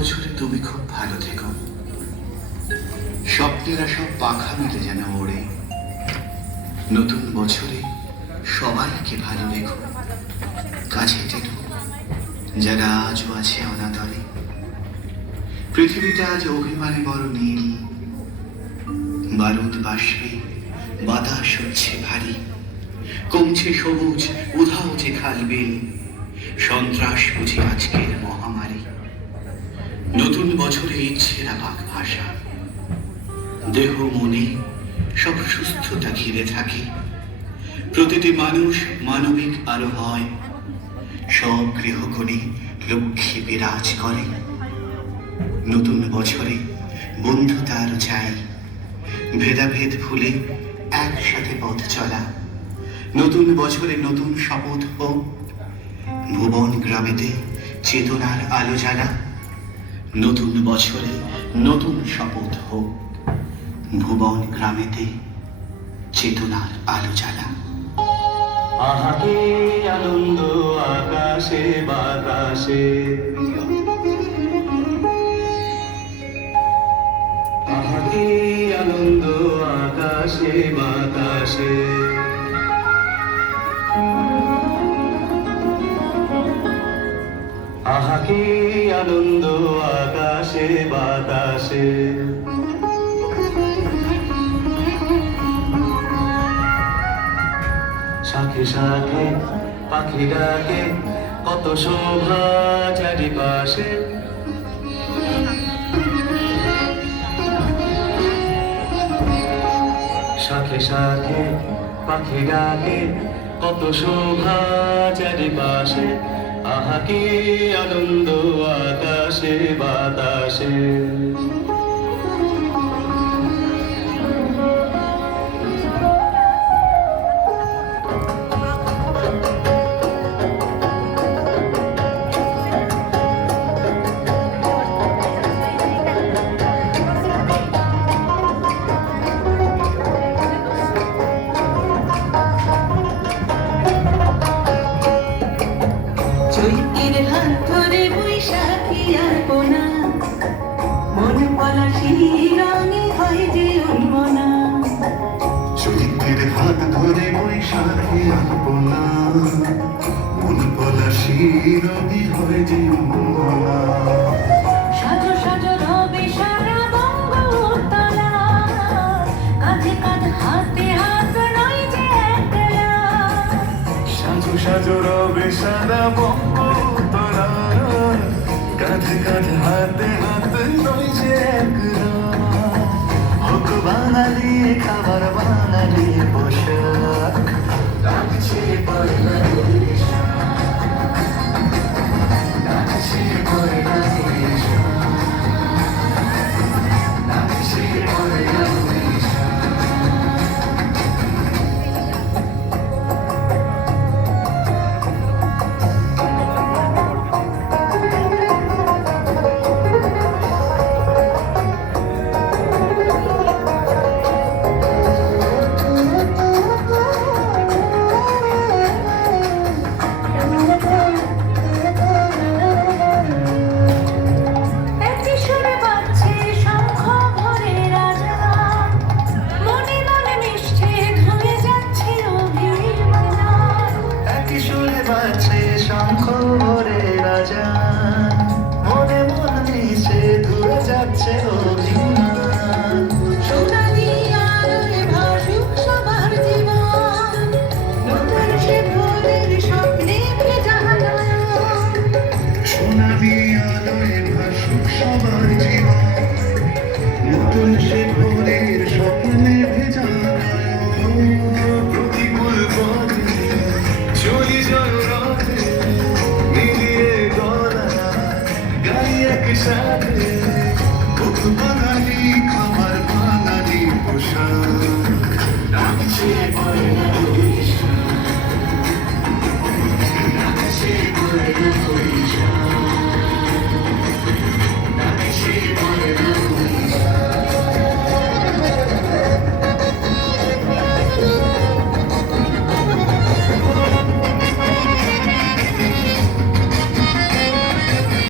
বছরে তুমি খুব ভালো থেকো, স্বপ্নেরা সব পাখা মেলে যেন ওড়ে। নতুন বছরে সবাইকে ভালো রেখো, কাছে টেনো যারা আজও আছে অনাদরে। পৃথিবীটা আজ অভিমানে বড় নীল, বারুদ বাষ্পে বাতাস হচ্ছে ভারী। কমছে সবুজ, উধাও যে খালবিল, সন্ত্রাস বুঝি আজকের মহামারী। নতুন বছরে ইচ্ছেরা পাক ভাষা, দেহ মনে সব সুস্থতা ঘিরে থাকে। প্রতিটি মানুষ মানবিক আরো হয়, সব গৃহকোণে লক্ষ্মী বিরাজ করে। নতুন বছরে বন্ধুতা আরো চাই, ভেদাভেদ ভুলে একসাথে পথ চলা। নতুন বছরে নতুন শপথ হোক, ভুবন গ্রামেতে চেতনার আলো জ্বালা। নতুন বছরে নতুন শপথ হোক, ভুবন গ্রামেতে চেতনার আলো জ্বালা। আহা কি আনন্দ আকাশে বাতাসে, আহা কি আনন্দ আকাশে বাতাসে। আহা কি আনন্দ আকাশে বাতাসে। শাখে শাখে পাখি ডাকে, কত শোভা চারিপাশে। শাখে শাখে পাখি ডাকে, কত শোভা চারিপাশে। আহা কি আনন্দ আকাশে বাতাসে। চৈত্রের হাত ধরে বৈশাখী আর কোনা, মন পলাশি রঙে হয় যে উন্মনা। চৈত্রের হাত ধরে বৈশাখী আলপনা, মন পলাশি রবি হয় যে মনা। সাজো সাজো রবে সারা বঙ্গোত্তলা, কাঁধে কাঁধ হাতে হাত নয় যে একলা। সাজু সাজু রবে সারা বঙ্গোত্তরা, কাঁধে কাঁধে হাতে হাতে নয় যে একলা। হোক বাঙালি খাবার বাঙালি পোশাক, ডাকছে পয়লা বৈশাখ, ডাকছে পয়লা বৈশাখ, ডাকছে পয়লা বৈশাখ। একটি সুরে বাজছে শঙ্খ ভোরের আজান, মনে মনে মিশছে ধুয়ে যাচ্ছে অভিমান। একই সুরে বাজছে শঙ্খ ভোরের আজান, মনে মন মিশে ধুয়ে যাচ্ছে অভিমান। সোনালি আলোয় ভাসুক সবার জীবন, নতুন সে ভোরের স্বপ্নে ভেজা নয়ন। সোনালি আলোয় ভাসুক সবার জীবন, নতুন সে ভোরের স্বপ্নে ভেজা নয়ন। প্রতিকূল পথে চলি জয় রথে, মিলিয়ে গলা গাই একসাথে। হোক বাঙালি খাবার বাঙালি পোশাক, ডাকছে